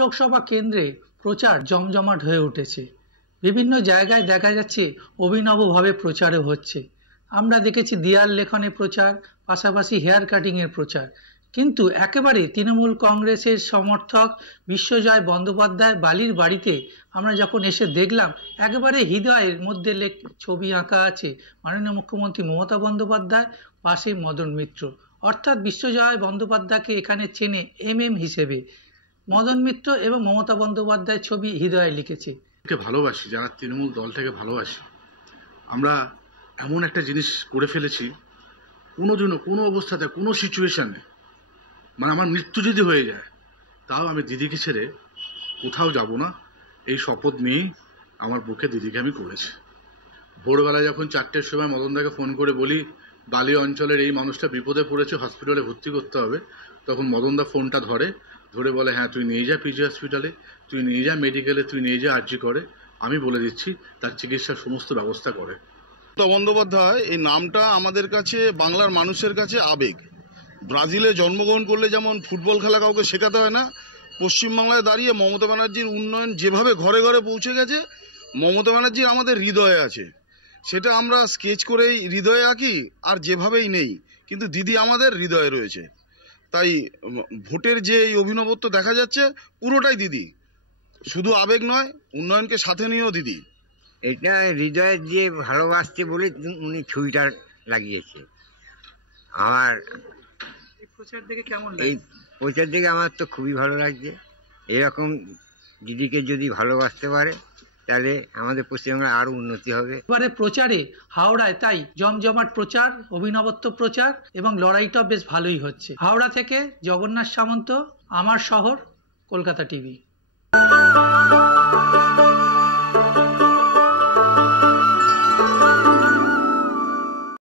লোকসভা কেন্দ্রে প্রচার জমজমাট হয়ে উঠেছে। বিভিন্ন জায়গায় দেখা যাচ্ছে অভিনবভাবে প্রচারও হচ্ছে। আমরা দেখেছি দেয়াল লেখনে প্রচার, পাশাপাশি হেয়ার কাটিংয়ের প্রচার। কিন্তু একেবারে তৃণমূল কংগ্রেসের সমর্থক বিশ্বজয় বন্দ্যোপাধ্যায় বালির বাড়িতে আমরা যখন এসে দেখলাম, একেবারে হৃদয়ের মধ্যে ছবি আঁকা আছে মাননীয় মুখ্যমন্ত্রী মমতা বন্দ্যোপাধ্যায়, পাশে মদন মিত্র। অর্থাৎ বিশ্বজয় বন্দ্যোপাধ্যায়কে এখানে চেনে MM হিসেবে। মদন মিত্র এবং মমতা বন্দ্যোপাধ্যায়ের ছবি হৃদয়ে লিখেছে। ভালোবাসি, যারা তৃণমূল দলটাকে ভালোবাসি, আমরা এমন একটা জিনিস করে ফেলেছি, কোনো অবস্থাতে, কোনো সিচুয়েশনে, মানে আমার মৃত্যু যদি হয়ে যায় তাও আমি দিদিকে ছেড়ে কোথাও যাব না, এই শপথ নিয়েই আমার বুকে দিদিকে আমি করেছি। ভোরবেলায় যখন 4টের সময় মদনদাকে ফোন করে বলি বালি অঞ্চলের এই মানুষটা বিপদে পড়েছে, হসপিটালে ভর্তি করতে হবে, তখন মদনদা ফোনটা ধরে বলে হ্যাঁ তুই নিয়ে যা পিজি হসপিটালে, তুই নিয়ে যা মেডিকেলে, তুই নিয়ে যা আরজি করে, আমি বলে দিচ্ছি, তার চিকিৎসার সমস্ত ব্যবস্থা করে। মমতা বন্দ্যোপাধ্যায় এই নামটা আমাদের কাছে, বাংলার মানুষের কাছে আবেগ। ব্রাজিলে জন্মগ্রহণ করলে যেমন ফুটবল খেলা কাউকে শেখাতে হয় না, পশ্চিমবাংলায় দাঁড়িয়ে মমতা ব্যানার্জির উন্নয়ন যেভাবে ঘরে ঘরে পৌঁছে গেছে, মমতা ব্যানার্জি আমাদের হৃদয়ে আছে। সেটা আমরা স্কেচ করেই হৃদয়ে আঁকি আর যেভাবেই নেই, কিন্তু দিদি আমাদের হৃদয়ে রয়েছে। তাই ভোটের যে এই অভিনবত্ব দেখা যাচ্ছে পুরোটাই দিদি, শুধু আবেগ নয়, উন্নয়নকে সাথে নিয়েও দিদি। এটা হৃদয়ে দিয়ে ভালোবাসতে বলে উনি ছবিটা লাগিয়েছে। আমার এই প্রচার দেখে কেমন এই লাগে? প্রচার দেখে আমার তো খুবই ভালো লাগছে। এরকম দিদিকে যদি ভালোবাসতে পারে তাহলে আমাদের পশ্চিমবাংলায় আরও উন্নতি হবে। এবারে প্রচারে হাওড়ায় তাই জমজমাট প্রচার, অভিনবত্ব প্রচার এবং লড়াইটা বেশ ভালোই হচ্ছে। হাওড়া থেকে জগন্নাথ সামন্ত, আমার শহর, কলকাতা টিভি।